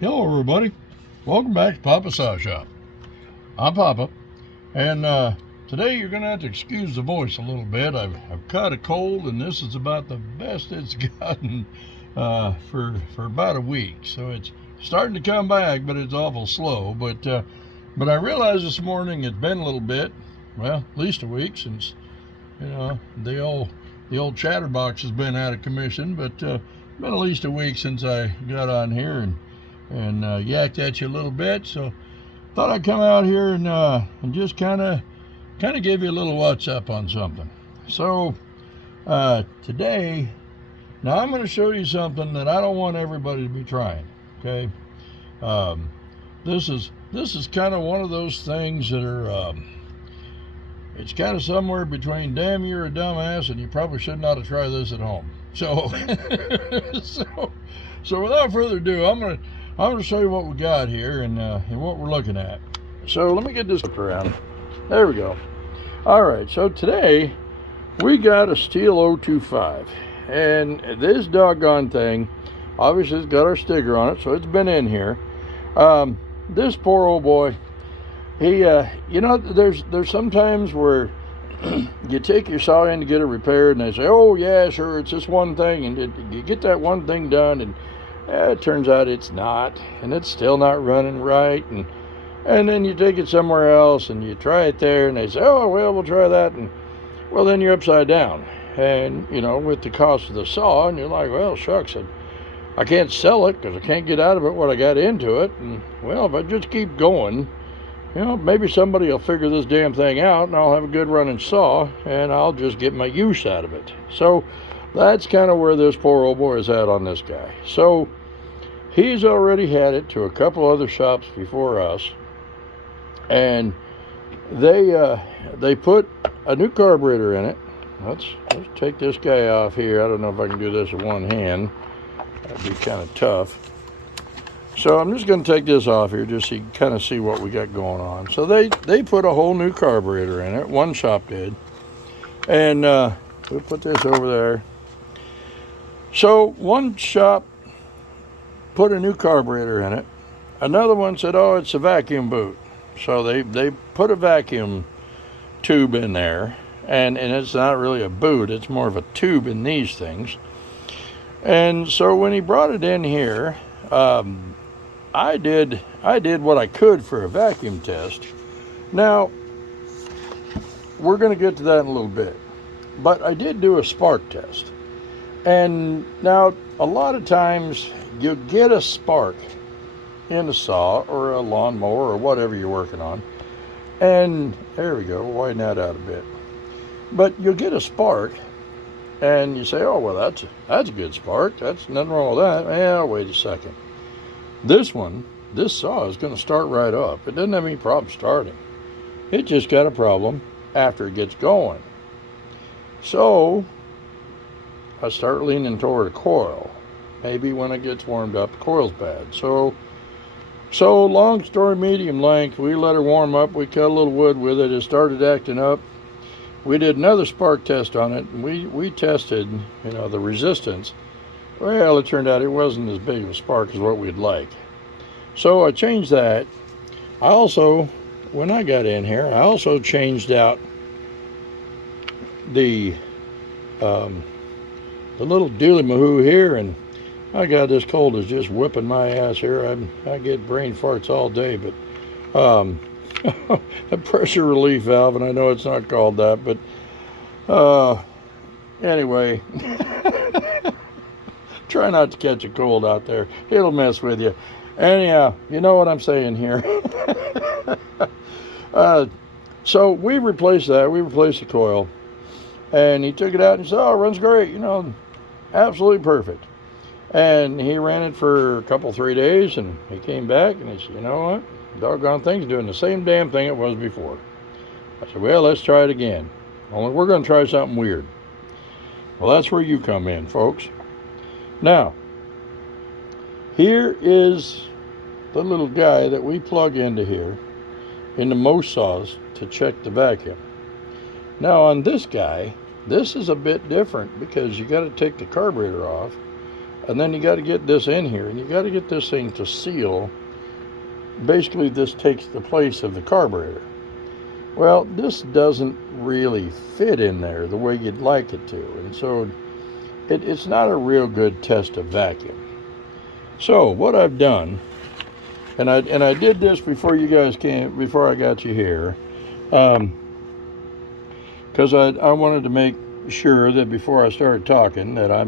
Hello everybody, welcome back to Papa's Saw Shop. I'm Papa, and today you're going to have to excuse the voice a little bit. I've caught a cold, and this is about the best it's gotten for about a week. So it's starting to come back, but it's awful slow. But I realized this morning it's been a little bit, well, at least a week since the old chatterbox has been out of commission. But been at least a week since I got on here and yacked at you a little bit, so thought I'd come out here and just kind of give you a little what's up on something. So today, now I'm going to show you something that I don't want everybody to be trying. Okay, this is kind of one of those things that are it's kind of somewhere between damn you're a dumbass and you probably should not have tried this at home. So so without further ado, I'm going to show you what we got here and what we're looking at. So let me get this around. There we go. All right, so today we got a Stihl 025. And this doggone thing, obviously it's got our sticker on it, so it's been in here. This poor old boy, he, there's some times where you take your saw in to get it repaired and they say, oh yeah, sure, it's this one thing, and you get that one thing done, and it turns out it's not, and it's still not running right, and then you take it somewhere else and you try it there and they say, oh well, we'll try that, and well, then you're upside down, and with the cost of the saw, and you're like, well, shucks, I can't sell it because I can't get out of it what I got into it, and well, if I just keep going, maybe somebody will figure this damn thing out and I'll have a good running saw and I'll just get my use out of it. So that's kind of where this poor old boy is at on this guy. So he's already had it to a couple other shops before us, and they put a new carburetor in it. Let's take this guy off here. I don't know if I can do this with one hand. That'd be kind of tough. So I'm just going to take this off here just so you can kind of see what we got going on. So they put a whole new carburetor in it. One shop did. And we'll put this over there. So one shop put a new carburetor in it. Another one said, oh, it's a vacuum boot. So they put a vacuum tube in there. And it's not really a boot. It's more of a tube in these things. And so when he brought it in here, I did what I could for a vacuum test. Now, we're going to get to that in a little bit. But I did do a spark test. And now, a lot of times, you get a spark in a saw or a lawnmower or whatever you're working on. And there we go, widen that out a bit. But you'll get a spark, and you say, oh, well, that's a good spark. That's nothing wrong with that. Well, wait a second. This saw is going to start right up. It doesn't have any problem starting. It just got a problem after it gets going. So I start leaning toward a coil. Maybe when it gets warmed up, the coil's bad. So long story medium length, we let her warm up. We cut a little wood with it. It started acting up. We did another spark test on it, and we tested, the resistance. Well, it turned out it wasn't as big of a spark as what we'd like. So I changed that. I also, when I got in here, I also changed out the little dooly-mahoo here, and I got this cold is just whipping my ass here. I get brain farts all day, but a pressure relief valve, and I know it's not called that, but anyway, try not to catch a cold out there. It'll mess with you. Anyhow, you know what I'm saying here. So we replaced that. We replaced the coil, and he took it out and he said, oh, it runs great, absolutely perfect. And he ran it for a couple, 3 days, and he came back and he said, you know what? Doggone thing's doing the same damn thing it was before. I said, well, let's try it again. Only we're going to try something weird. Well, that's where you come in, folks. Now, here is the little guy that we plug into here, into most saws, to check the vacuum. Now, on this guy, this is a bit different because you got to take the carburetor off And then you got to get this in here, and you got to get this thing to seal. Basically, this takes the place of the carburetor. Well, this doesn't really fit in there the way you'd like it to, and so it's not a real good test of vacuum. So what I've done, and I did this before you guys came, before I got you here, because I wanted to make sure that before I started talking that I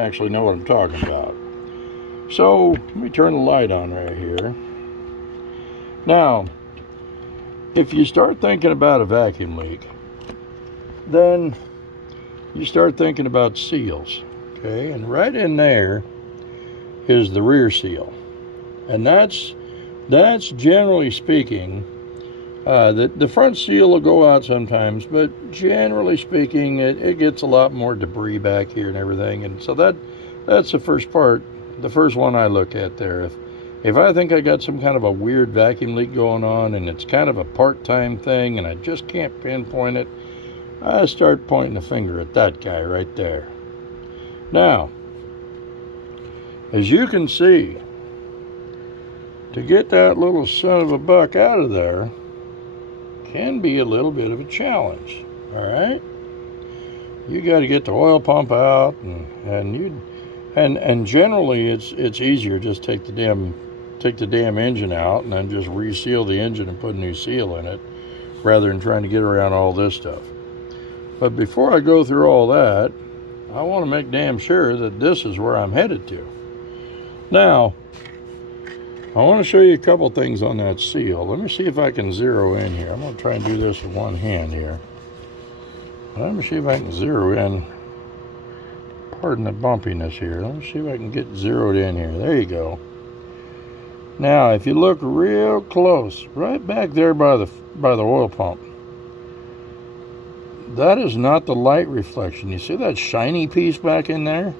actually know what I'm talking about. So let me turn the light on right here. Now, if you start thinking about a vacuum leak, then you start thinking about seals, okay? And right in there is the rear seal, and that's generally speaking. The front seal will go out sometimes, but generally speaking, it gets a lot more debris back here and everything, and so that's the first part, the first one I look at there. If I think I got some kind of a weird vacuum leak going on and it's kind of a part-time thing and I just can't pinpoint it, I start pointing the finger at that guy right there. Now, as you can see, to get that little son of a buck out of there can be a little bit of a challenge. All right, you got to get the oil pump out, and generally it's easier just take the damn engine out and then just reseal the engine and put a new seal in it, rather than trying to get around all this stuff. But before I go through all that, I want to make damn sure that this is where I'm headed to. Now, I want to show you a couple things on that seal. Let me see if I can zero in here. I'm going to try and do this with one hand here. Let me see if I can zero in. Pardon the bumpiness here. Let me see if I can get zeroed in here. There you go. Now, if you look real close, right back there by the oil pump, that is not the light reflection. You see that shiny piece back in there?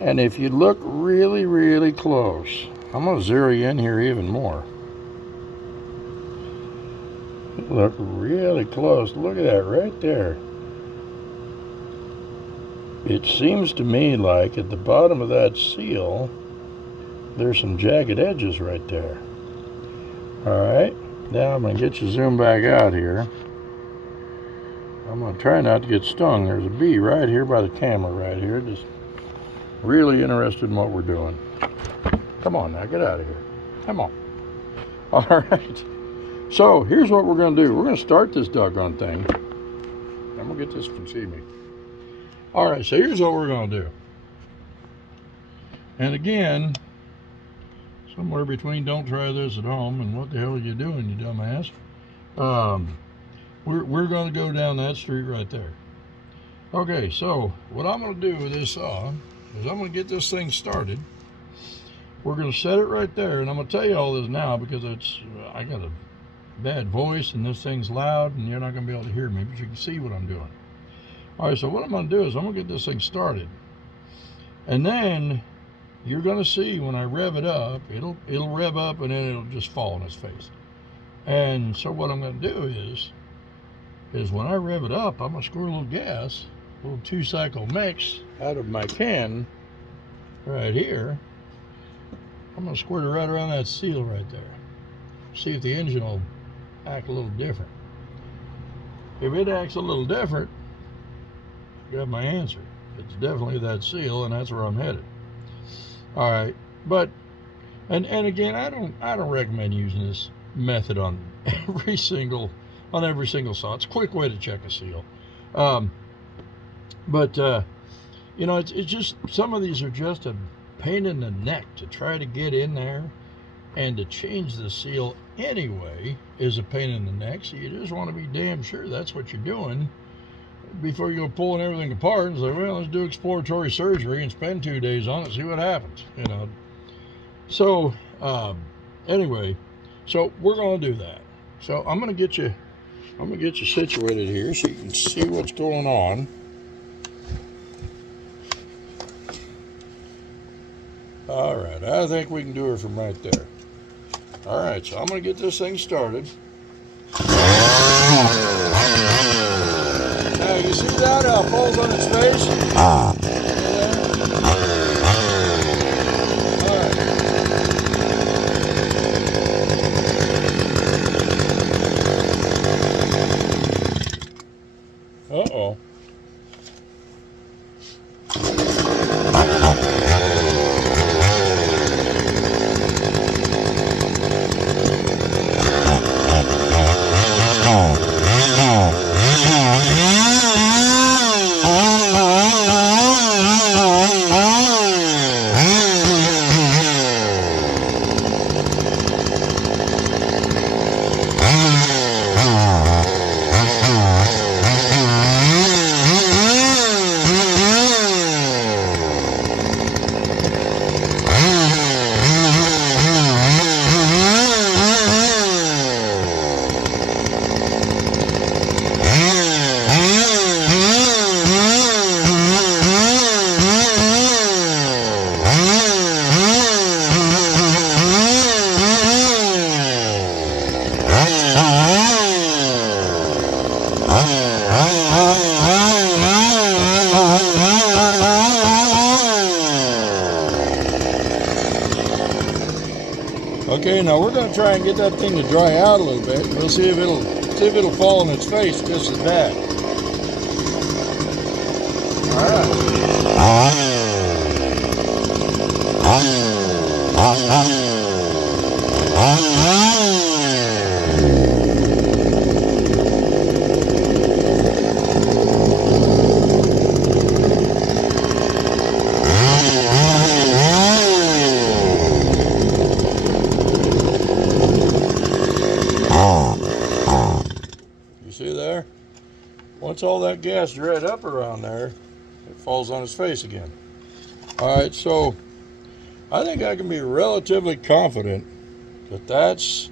And if you look really, really close, I'm going to zero you in here even more. Look really close. Look at that right there. It seems to me like at the bottom of that seal, there's some jagged edges right there. All right. Now I'm going to get you zoomed back out here. I'm going to try not to get stung. There's a bee right here by the camera right here. Just really interested in what we're doing. Come on now, get out of here. Come on. All right. So here's what we're going to do. We're going to start this doggone thing. I'm going to get this to see me. All right, so here's what we're going to do. And again, somewhere between don't try this at home and what the hell are you doing, you dumbass? We're going to go down that street right there. Okay, so what I'm going to do with this saw is I'm going to get this thing started. We're going to set it right there, and I'm going to tell you all this now because I got a bad voice and this thing's loud and you're not going to be able to hear me, but you can see what I'm doing. All right, so what I'm going to do is I'm going to get this thing started, and then you're going to see when I rev it up, it'll rev up and then it'll just fall on its face. And so what I'm going to do is when I rev it up, I'm going to squirt a little gas, a little 2-cycle mix out of my can right here. I'm going to squirt it right around that seal right there. See if the engine will act a little different. If it acts a little different, I got my answer. It's definitely that seal, and that's where I'm headed. All right, but and again, I don't recommend using this method on every single saw. It's a quick way to check a seal, but you know, it's just some of these are just a pain in the neck to try to get in there, and to change the seal anyway is a pain in the neck. So you just want to be damn sure that's what you're doing before you go pulling everything apart and say, well, let's do exploratory surgery and spend 2 days on it, see what happens, you know. So anyway, so we're going to do that. So I'm going to get you situated here so you can see what's going on. All right, I think we can do it from right there. All right, so I'm going to get this thing started. Now, you see that? How it falls on its face? Okay, now we're going to try and get that thing to dry out a little bit. We'll see if it'll fall on its face just as bad. All right. You see there? Once all that gas dried up around there, it falls on his face again. All right, so I think I can be relatively confident that that's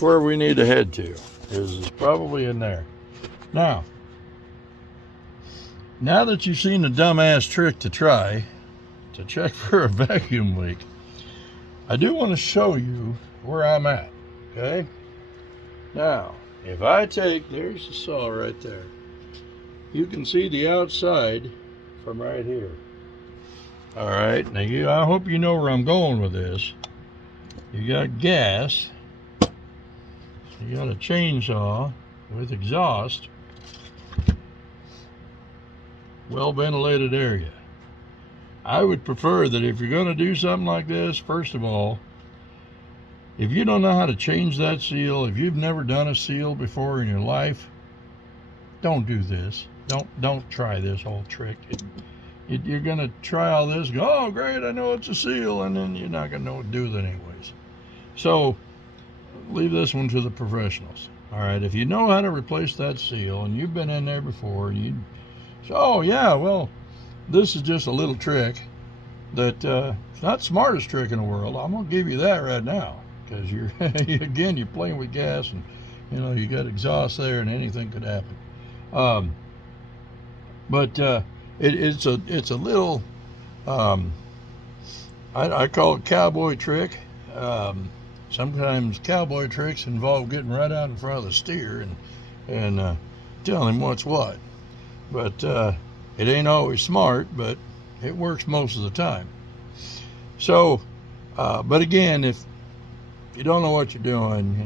where we need to head to, is probably in there. Now that you've seen the dumbass trick to try to check for a vacuum leak, I do want to show you where I'm at, okay? Now, if I take, there's the saw right there. You can see the outside from right here. All right, now I hope you know where I'm going with this. You got gas. You got a chainsaw with exhaust. Well ventilated area. I would prefer that if you're going to do something like this, first of all, if you don't know how to change that seal, if you've never done a seal before in your life, don't do this. Don't try this whole trick. You're going to try all this, go, oh, great, I know it's a seal, and then you're not going to know what to do with it anyways. So leave this one to the professionals. All right, if you know how to replace that seal, and you've been in there before, and you say, oh, yeah, well, this is just a little trick that it's not the smartest trick in the world. I'm going to give you that right now, because you're playing with gas, and you got exhaust there, and anything could happen. It's a little, I call it cowboy trick. Sometimes cowboy tricks involve getting right out in front of the steer and telling him what's what. But it ain't always smart, but it works most of the time. So, but again, if you don't know what you're doing,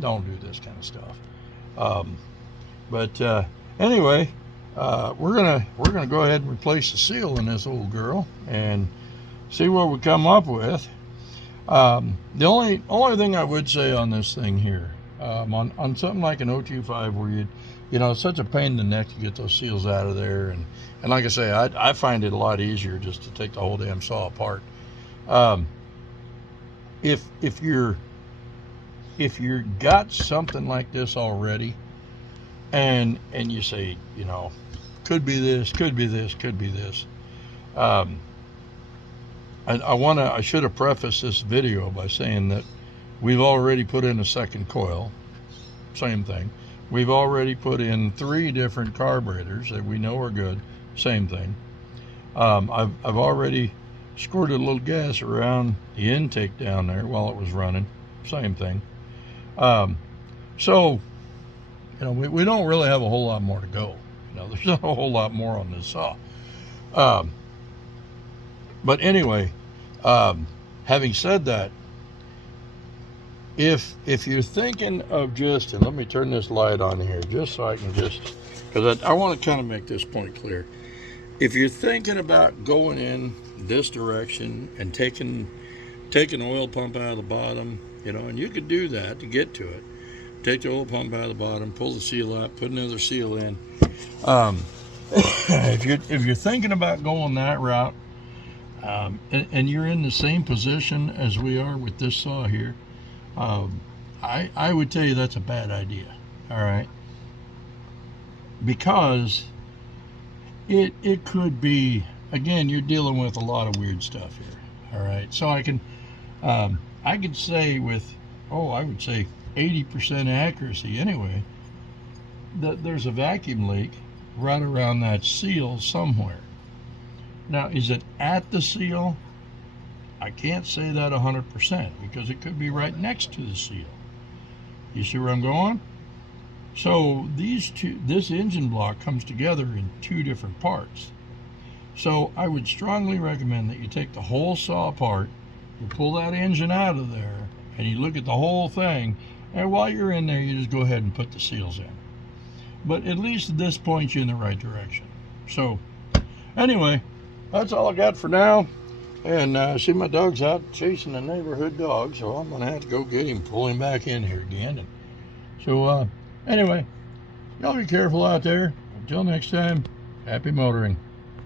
don't do this kind of stuff. Anyway, we're gonna go ahead and replace the seal in this old girl and see what we come up with. The only thing I would say on this thing here, on something like an 025 where it's such a pain in the neck to get those seals out of there, and like I say, I find it a lot easier just to take the whole damn saw apart. If you're got something like this already, and you say, could be this, could be this, could be this. I should have prefaced this video by saying that we've already put in a second coil, same thing. We've already put in 3 different carburetors that we know are good, same thing. I've already squirted a little gas around the intake down there while it was running, same thing. So we don't really have a whole lot more to go. There's not a whole lot more on this saw. But anyway, having said that, if you're thinking of and let me turn this light on here just so I can because I want to kind of make this point clear. If you're thinking about going in this direction and taking an oil pump out of the bottom, and you could do that to get to it. Take the oil pump out of the bottom, pull the seal out, put another seal in. If you're thinking about going that route, and you're in the same position as we are with this saw here, I would tell you that's a bad idea. All right, because it could be, again, you're dealing with a lot of weird stuff here. All right, so I could say with I would say 80% accuracy anyway, that there's a vacuum leak right around that seal somewhere. Now, is it at the seal? I can't say that 100% because it could be right next to the seal. You see where I'm going? So this engine block comes together in 2 different parts. So I would strongly recommend that you take the whole saw apart, you pull that engine out of there, and you look at the whole thing, and while you're in there, you just go ahead and put the seals in. But at least this points you in the right direction. So anyway, that's all I got for now. And see, my dog's out chasing a neighborhood dog, so I'm gonna have to go get him, pull him back in here again. And so anyway, y'all be careful out there. Until next time, happy motoring.